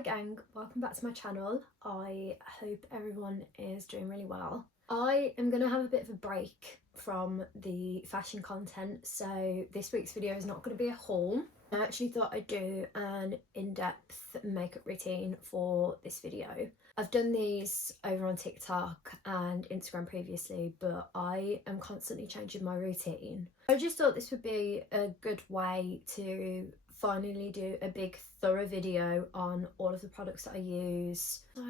Hi gang, welcome back to my channel. I hope everyone is doing really well. I am going to have a bit of a break from the fashion content, so this week's video is not going to be a haul. I actually thought I'd do an in-depth makeup routine for this video. I've done these over on TikTok and Instagram previously, but I am constantly changing my routine. I just thought this would be a good way to finally do a big thorough video on all of the products that I use. So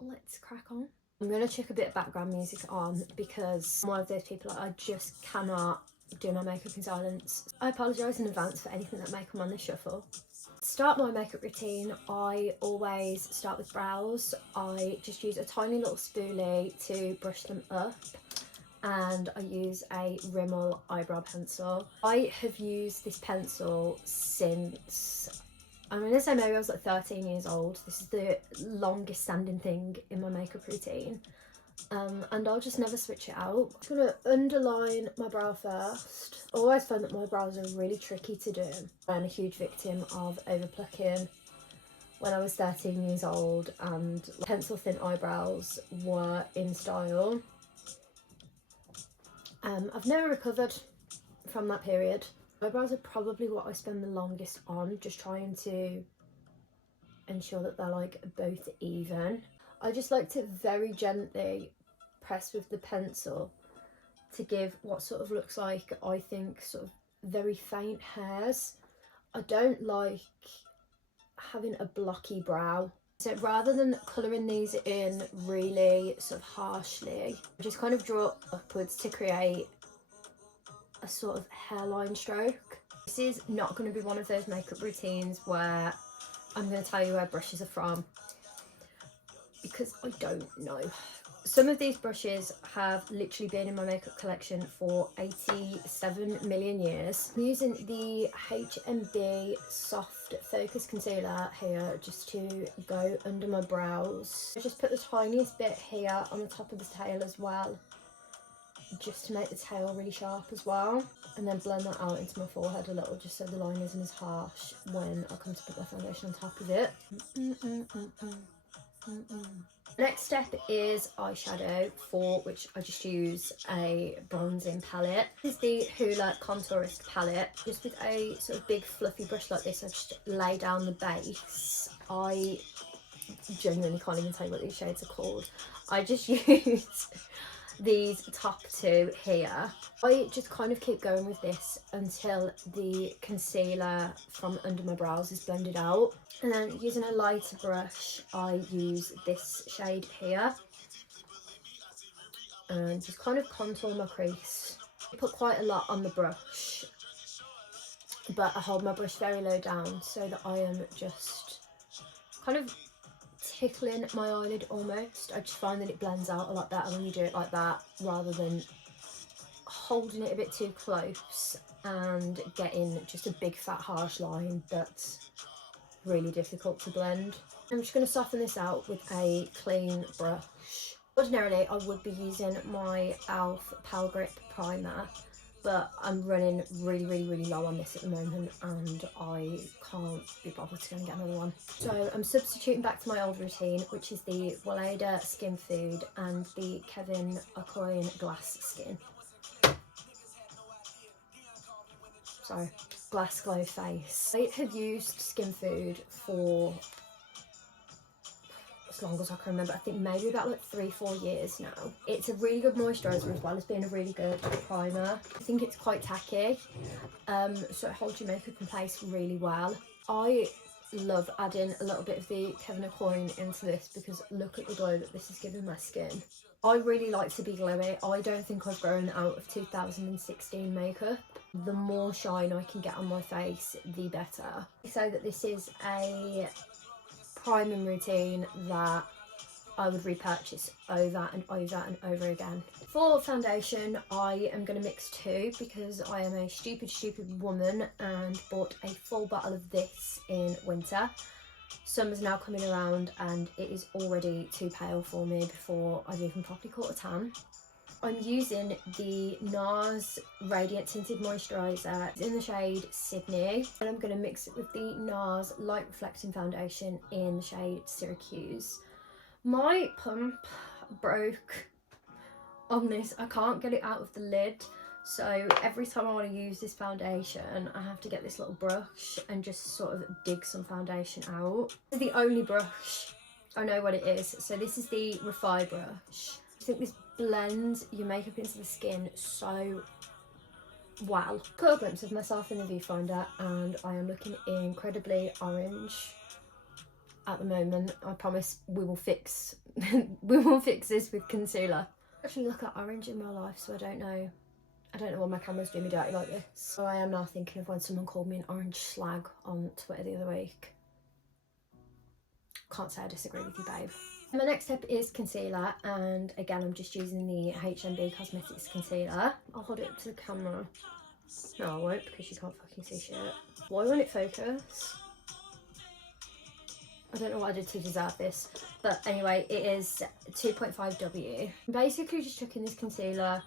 let's crack on. I'm going to chuck a bit of background music on because I'm one of those people that I just cannot do my makeup in silence. I apologise in advance for anything that may come on the shuffle. To start my makeup routine, I always start with brows. I just use a tiny little spoolie to brush them up, and I use a Rimmel eyebrow pencil. I have used this pencil since, I'm going to say maybe I was like 13 years old. This is the longest standing thing in my makeup routine. And I'll just never switch it out. I'm going to underline my brow first. I always find that my brows are really tricky to do. I'm a huge victim of overplucking when I was 13 years old, and pencil thin eyebrows were in style. I've never recovered from that period. Eyebrows are probably what I spend the longest on, just trying to ensure that they're like both even. I just like to very gently press with the pencil to give what sort of looks like, I think, sort of very faint hairs. I don't like having a blocky brow. So rather than colouring these in really sort of harshly, I just kind of draw upwards to create a sort of hairline stroke. This is not going to be one of those makeup routines where I'm going to tell you where brushes are from, because I don't know. Some of these brushes have literally been in my makeup collection for 87 million years. I'm using the HMB Soft Focus Concealer here just to go under my brows. I just put the tiniest bit here on the top of the tail as well, just to make the tail really sharp as well, and then blend that out into my forehead a little, just so the line isn't as harsh when I come to put my foundation on top of it. Next step is eyeshadow, for which I just use a bronzing palette. This is the Hoola Contourist palette. Just with a sort of big fluffy brush like this, I just lay down the base. I genuinely can't even tell you what these shades are called. I just use these top two here. I just kind of keep going with this until the concealer from under my brows is blended out, and then using a lighter brush I use this shade here and just kind of contour my crease. I put quite a lot on the brush, but I hold my brush very low down so that I am just kind of tickling my eyelid almost. I just find that it blends out a lot better when you do it like that, rather than holding it a bit too close and getting just a big fat harsh line that's really difficult to blend. I'm just going to soften this out with a clean brush. Ordinarily I would be using my e.l.f. Pal Grip primer, but I'm running really low on this at the moment and I can't be bothered to go and get another one. So I'm substituting back to my old routine, which is the Weleda Skin Food and the Kevin Aucoin Glass Skin. Sorry, Glass Glow Face. I have used Skin Food for as long as I can remember. I think maybe about like 3-4 years now. It's a really good moisturiser as well as being a really good primer. I think it's quite tacky, so it holds your makeup in place really well. I love adding a little bit of the Kevin Aucoin into this because look at the glow that this is giving my skin. I really like to be glowy. I don't think I've grown out of 2016 makeup. The more shine I can get on my face, the better. So that this is a priming routine that I would repurchase over and over and over again. For foundation, I am going to mix two because I am a stupid woman and bought a full bottle of this in winter. Summer's now coming around and it is already too pale for me before I've even properly caught a tan. I'm using the NARS Radiant Tinted Moisturiser in the shade Sydney, and I'm going to mix it with the NARS Light Reflecting Foundation in the shade Syracuse. My pump broke on this. I can't get it out of the lid, so every time I want to use this foundation I have to get this little brush and just sort of dig some foundation out. This is the only brush I know what it is, so this is the Refi brush. I think this blends your makeup into the skin so well. Got a glimpse of myself in the viewfinder and I am looking incredibly orange at the moment. I promise we will fix we will fix this with concealer. I actually look at orange in real life, so I don't know why my camera's doing me dirty like this. So I am now thinking of when someone called me an orange slag on Twitter the other week. Can't say I disagree with you, babe. My next step is concealer, and again I'm just using the HMB Cosmetics concealer. I'll hold it up to the camera. No, I won't, because you can't fucking see shit. Why won't it focus? I don't know what I did to deserve this, but anyway, it is 2.5W. I'm basically just chucking this concealer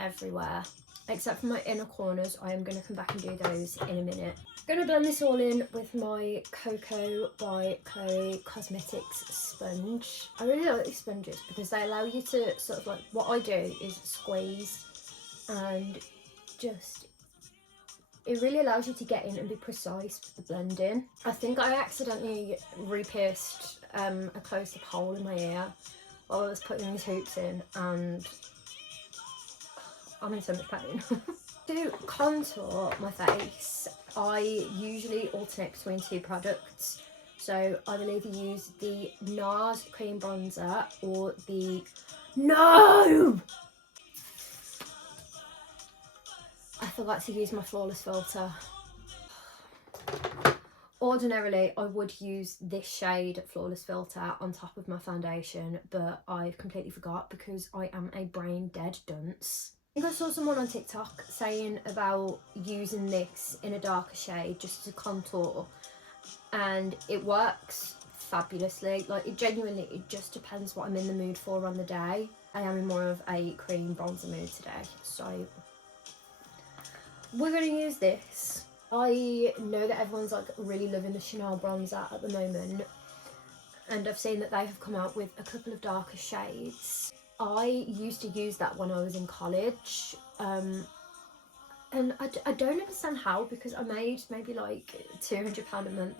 everywhere, except for my inner corners. I am going to come back and do those in a minute. I'm going to blend this all in with my Cocoa by Chloe Cosmetics sponge. I really like these sponges because they allow you to sort of like, what I do is squeeze and just, it really allows you to get in and be precise with the blending. I think I accidentally re-pierced a close-up hole in my ear while I was putting these hoops in, and I'm in so much pain. To contour my face, I usually alternate between two products. So I will either use the NARS cream bronzer or the... No! I forgot to use my flawless filter. Ordinarily, I would use this shade flawless filter on top of my foundation, but I've completely forgot because I am a brain dead dunce. I think I saw someone on TikTok saying about using this in a darker shade just to contour, and it works fabulously. Like, it genuinely, it just depends what I'm in the mood for on the day. I am in more of a cream bronzer mood today, so we're going to use this. I know that everyone's like really loving the Chanel bronzer at the moment, and I've seen that they have come out with a couple of darker shades. I used to use that when I was in college, and I don't understand how, because I made maybe like £200 a month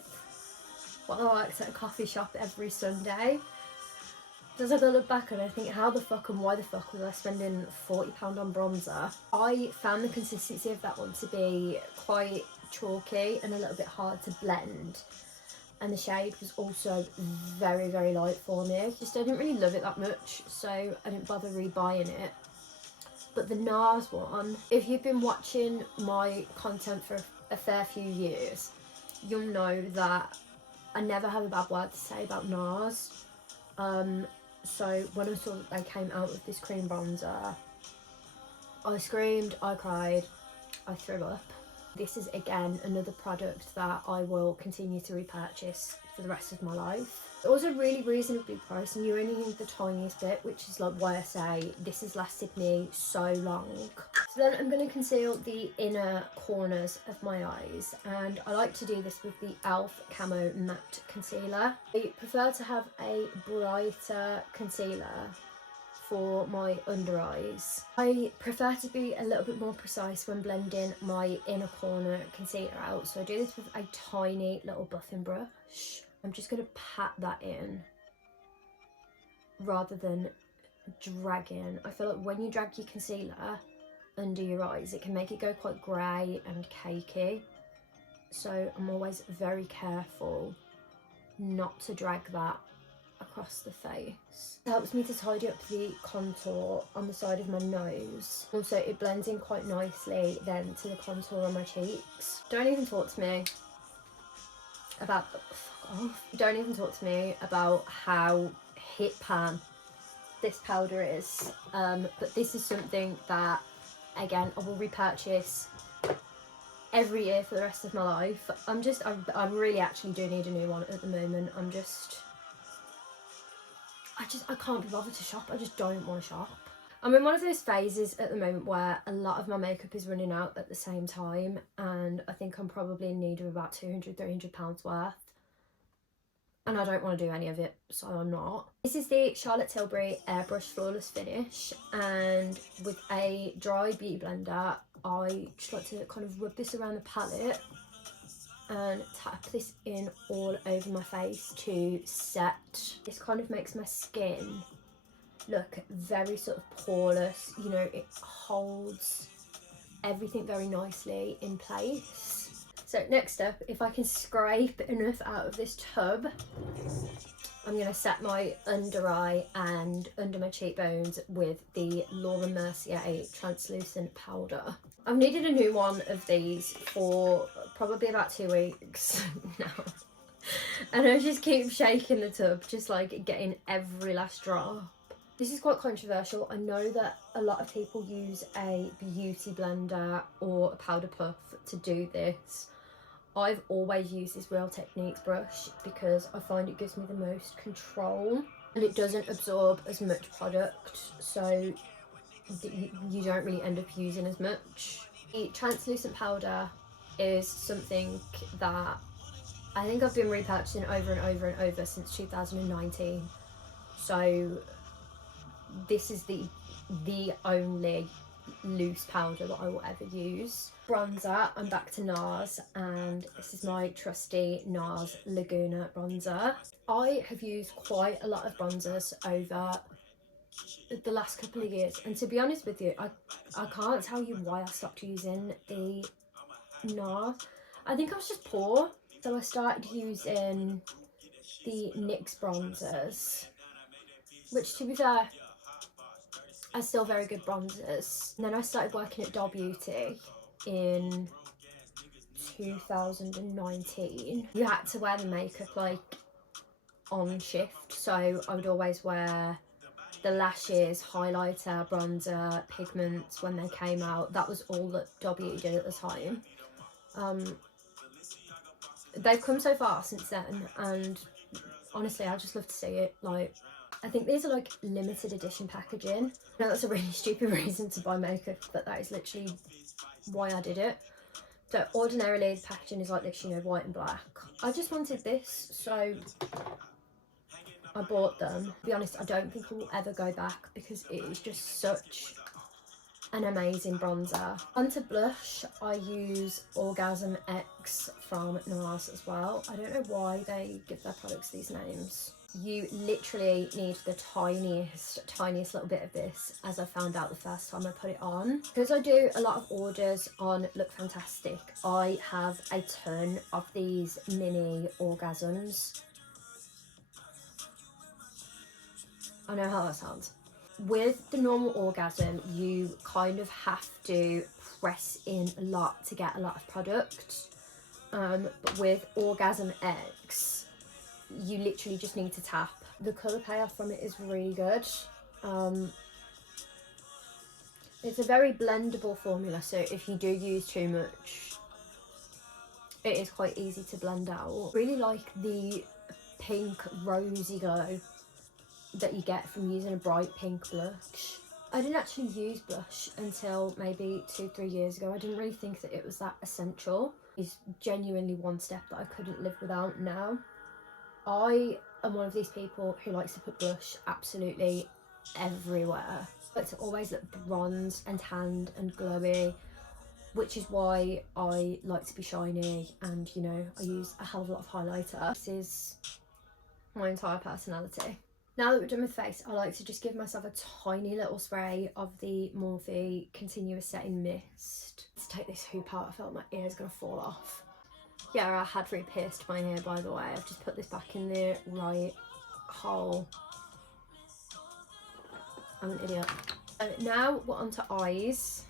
while I worked at a coffee shop every Sunday. As I look back and I think, how the fuck and why the fuck was I spending £40 on bronzer? I found the consistency of that one to be quite chalky and a little bit hard to blend, and the shade was also very, very light for me. Just I didn't really love it that much, so I didn't bother rebuying it. But the NARS one, if you've been watching my content for a fair few years, you'll know that I never have a bad word to say about NARS. So when I saw that they came out with this cream bronzer, I screamed, I cried, I threw up. This is again another product that I will continue to repurchase for the rest of my life. It was really reasonably priced, and you only need the tiniest bit, which is like why I say this has lasted me so long. So then I'm going to conceal the inner corners of my eyes, and I like to do this with the e.l.f. Camo Matte Concealer. I prefer to have a brighter concealer for my under eyes. I prefer to be a little bit more precise when blending my inner corner concealer out, so I do this with a tiny little buffing brush. I'm just going to pat that in rather than dragging. I feel like when you drag your concealer under your eyes, it can make it go quite grey and cakey, so I'm always very careful not to drag that across the face. It helps me to tidy up the contour on the side of my nose. Also, it blends in quite nicely then to the contour on my cheeks. Don't even talk to me about Don't even talk to me about how hit pan this powder is. But this is something that, again, I will repurchase every year for the rest of my life. I really actually do need a new one at the moment. I can't be bothered to shop. I just don't want to shop. I'm in one of those phases at the moment where a lot of my makeup is running out at the same time, and I think I'm probably in need of about £200–300 worth, and I don't want to do any of it, so I'm not. This is the Charlotte Tilbury Airbrush Flawless Finish, and with a dry beauty blender I just like to kind of rub this around the palette and tap this in all over my face to set. This kind of makes my skin look very sort of poreless, you know, it holds everything very nicely in place. So next up, if I can scrape enough out of this tub, I'm going to set my under eye and under my cheekbones with the Laura Mercier translucent powder. I've needed a new one of these for probably about 2 weeks now, and I just keep shaking the tub, just like getting every last drop. This is quite controversial. I know that a lot of people use a beauty blender or a powder puff to do this. I've always used this Real Techniques brush because I find it gives me the most control and it doesn't absorb as much product, so you don't really end up using as much. The translucent powder is something that I think I've been repurchasing over and over and over since 2019. So this is the only loose powder that I will ever use. Bronzer, I'm back to NARS, and this is my trusty NARS Laguna bronzer. I have used quite a lot of bronzers over the last couple of years, and to be honest with you, I can't tell you why I stopped using the NARS. I think I was just poor, so I started using the NYX bronzers, which, to be fair, are still very good bronzers. And then I started working at Doll Beauty in 2019. You had to wear the makeup like on shift, so I would always wear the lashes, highlighter, bronzer, pigments when they came out. That was all that Doll Beauty did at the time. They've come so far since then, and honestly I just love to see it. Like, I think these are like limited edition packaging. I know that's a really stupid reason to buy makeup, but that is literally why I did it. So ordinarily the packaging is like this, you know, white and black. I just wanted this, so I bought them. To be honest, I don't think I will ever go back because it is just such an amazing bronzer. Onto blush, I use Orgasm X from NARS as well. I don't know why they give their products these names. You literally need the tiniest little bit of this, as I found out the first time I put it on. Because I do a lot of orders on Look Fantastic, I have a ton of these mini orgasms. I know how that sounds. With the normal orgasm, you kind of have to press in a lot to get a lot of product. But with Orgasm X, you literally just need to tap. The colour payoff from it is really good. It's a very blendable formula, so if you do use too much, it is quite easy to blend out. Really like the pink rosy glow that you get from using a bright pink blush. I didn't actually use blush until maybe 2–3 years ago. I didn't really think that it was that essential. It's genuinely one step that I couldn't live without now. I am one of these people who likes to put blush absolutely everywhere. I like to always look bronzed and tanned and glowy, which is why I like to be shiny, and, you know, I use a hell of a lot of highlighter. This is my entire personality. Now that we're done with face, I like to just give myself a tiny little spray of the Morphe Continuous Setting Mist. Let's take this hoop out. I felt my ear's gonna fall off. Yeah, I had re-pierced my ear, by the way. I've just put this back in the right hole. I'm an idiot. So now we're on to eyes.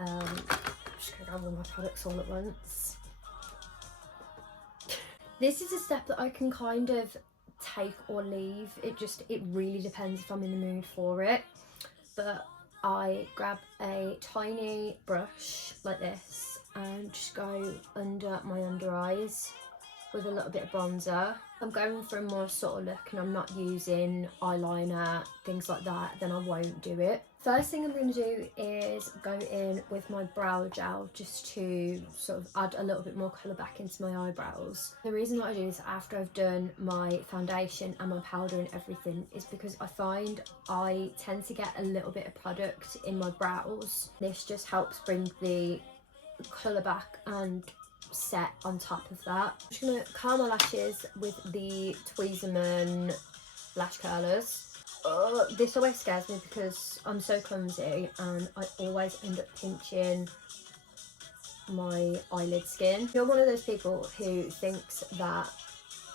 I'm just gonna grab all my products all at once. This is a step that I can kind of take or leave. It really depends if I'm in the mood for it. But I grab a tiny brush like this and just go under my under eyes with a little bit of bronzer. I'm going for a more subtle look and I'm not using eyeliner, things like that, then I won't do it. First thing I'm going to do is go in with my brow gel just to sort of add a little bit more colour back into my eyebrows. The reason that I do this after I've done my foundation and my powder and everything is because I find I tend to get a little bit of product in my brows. This just helps bring the colour back and set on top of that. I'm just going to curl my lashes with the Tweezerman lash curlers. This always scares me because I'm so clumsy and I always end up pinching my eyelid skin. If you're one of those people who thinks that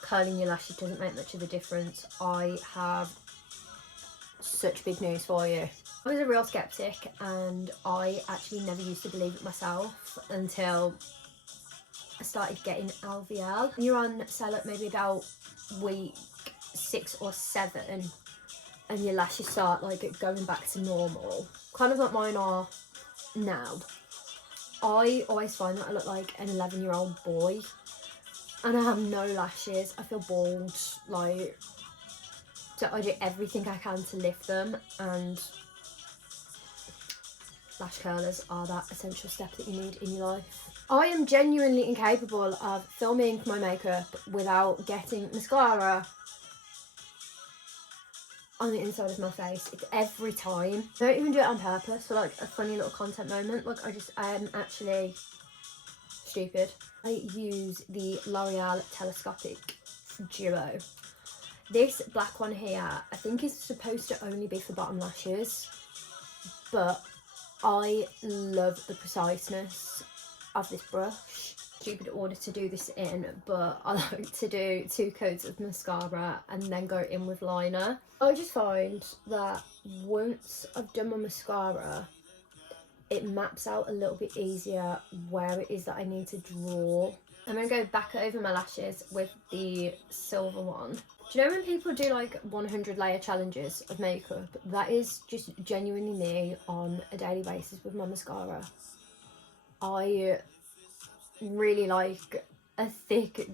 curling your lashes doesn't make much of a difference, I have such big news for you. I was a real skeptic and I actually never used to believe it myself until I started getting LVL. You're on sale at maybe about week 6 or 7 and your lashes start like going back to normal, kind of like mine are now. I always find that I look like an 11-year-old boy and I have no lashes. I feel bald, like, so I do everything I can to lift them, and lash curlers are that essential step that you need in your life. I am genuinely incapable of filming my makeup without getting mascara on the inside of my face. It's every time. I don't even do it on purpose for like a funny little content moment. Like I am actually stupid. I use the L'Oreal Telescopic Duo. This black one here, I think is supposed to only be for bottom lashes, but I love the preciseness of this brush. Stupid order to do this in, but I like to do 2 coats of mascara and then go in with liner. I just find that once I've done my mascara, it maps out a little bit easier where it is that I need to draw. I'm going to go back over my lashes with the silver one. Do you know when people do like 100 layer challenges of makeup? That is just genuinely me on a daily basis with my mascara. I really like a thick,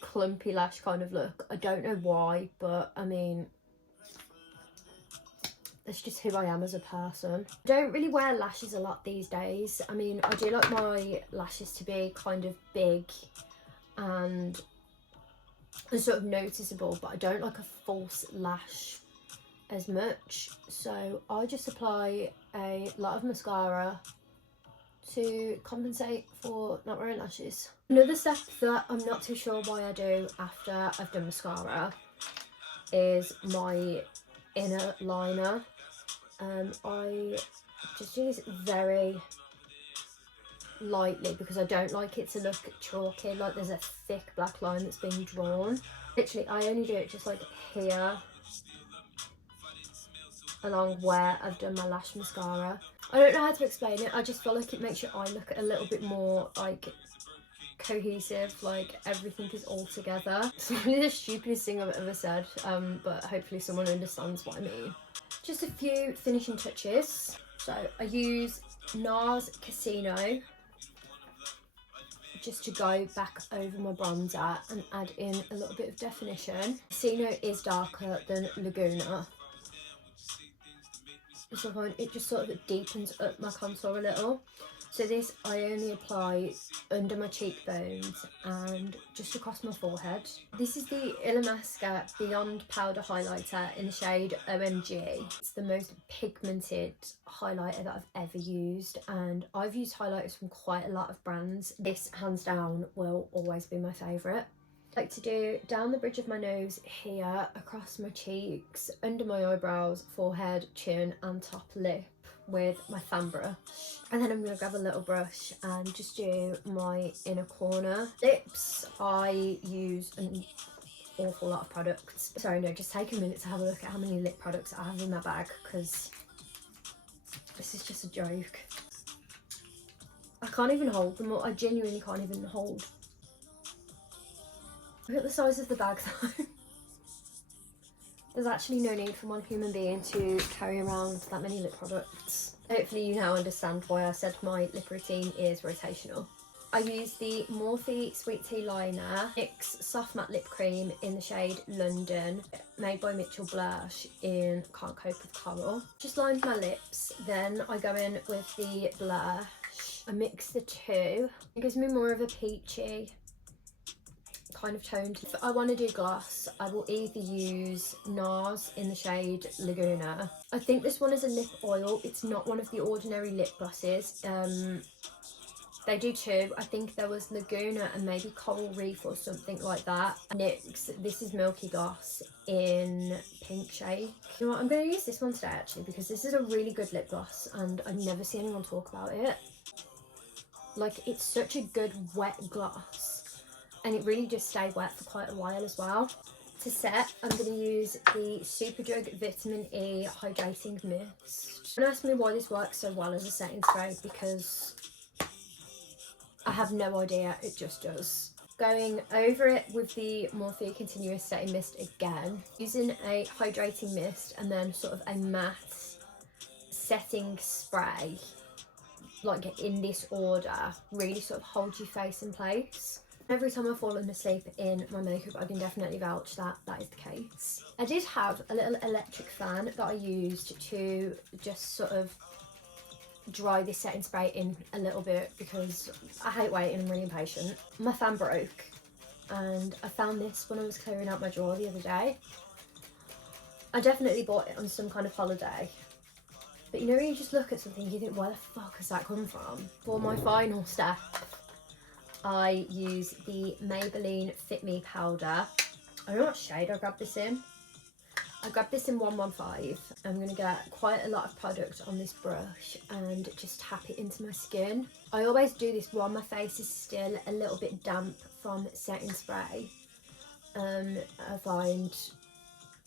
clumpy lash kind of look. I don't know why, but I mean, that's just who I am as a person. I don't really wear lashes a lot these days. I mean, I do like my lashes to be kind of big and sort of noticeable, but I don't like a false lash as much. So I just apply a lot of mascara to compensate for not wearing lashes. Another step that I'm not too sure why I do after I've done mascara is my inner liner. I just do this very lightly because I don't like it to look chalky, like there's a thick black line that's being drawn. Literally, I only do it just like here along where I've done my lash mascara. I don't know how to explain it, I just feel like it makes your eye look a little bit more like cohesive, like everything is all together. It's probably the stupidest thing I've ever said, but hopefully someone understands what I mean. Just a few finishing touches. So I use NARS Casino just to go back over my bronzer and add in a little bit of definition. Casino is darker than Laguna, so I find it just sort of deepens up my contour a little. So this I only apply under my cheekbones and just across my forehead. This is the Illamasqua Beyond Powder Highlighter in the shade OMG. It's the most pigmented highlighter that I've ever used, and I've used highlighters from quite a lot of brands. This, hands down, will always be my favourite. I like to do down the bridge of my nose here, across my cheeks, under my eyebrows, forehead, chin and top lip with my fan brush. And then I'm going to grab a little brush and just do my inner corner. Lips, I use an awful lot of products. Sorry, no, just take a minute to have a look at how many lip products I have in my bag, because this is just a joke. I can't even hold them all. I genuinely can't even hold. Look at the size of the bag though. There's actually no need for one human being to carry around that many lip products. Hopefully you now understand why I said my lip routine is rotational. I use the Morphe Sweet Tea Liner NYX Soft Matte Lip Cream in the shade London, made by Mitchell Blush in Can't Cope with Coral. Just lined my lips, then I go in with the blush. I mix the two. It gives me more of a peachy kind of tone. If I want to do gloss, I will either use NARS in the shade Laguna. I think this one is a lip oil. It's not one of the ordinary lip glosses. They do two. I think there was Laguna and maybe Coral Reef or something like that. NYX, this is Milky Gloss in Pink Shake. You know what, I'm going to use this one today actually, because this is a really good lip gloss and I never see anyone talk about it. Like, it's such a good wet gloss and it really just stayed wet for quite a while as well. To set, I'm going to use the Superdrug Vitamin E Hydrating Mist. Don't ask me why this works so well as a setting spray, because I have no idea, it just does. Going over it with the Morphe Continuous Setting Mist again, using a hydrating mist and then sort of a matte setting spray, like in this order, really sort of holds your face in place. Every time I've fallen asleep in my makeup, I can definitely vouch that that is the case. I did have a little electric fan that I used to just sort of dry this setting spray in a little bit, because I hate waiting, I'm really impatient. My fan broke and I found this when I was clearing out my drawer the other day. I definitely bought it on some kind of holiday, but you know when you just look at something you think, where the fuck has that come from? For my final step, I use the Maybelline Fit Me powder. I don't know what shade I grabbed this in. I grabbed this in 115. I'm going to get quite a lot of product on this brush and just tap it into my skin. I always do this while my face is still a little bit damp from setting spray. I find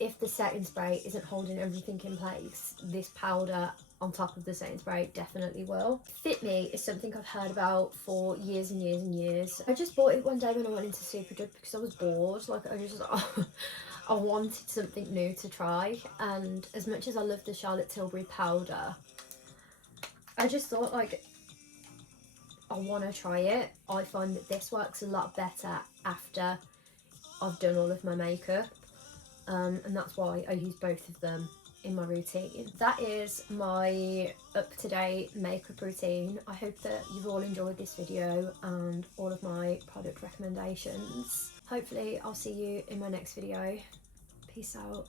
if the setting spray isn't holding everything in place, this powder on top of the setting spray definitely will. Fit Me is something I've heard about for years and years and years. I just bought it one day when I went into Superdrug because I was bored. Like, I just I wanted something new to try, and as much as I love the Charlotte Tilbury powder, I just thought, like, I want to try it. I find that this works a lot better after I've done all of my makeup, and that's why I use both of them in my routine. That is my up-to-date makeup routine. I hope that you've all enjoyed this video and all of my product recommendations. Hopefully I'll see you in my next video. Peace out.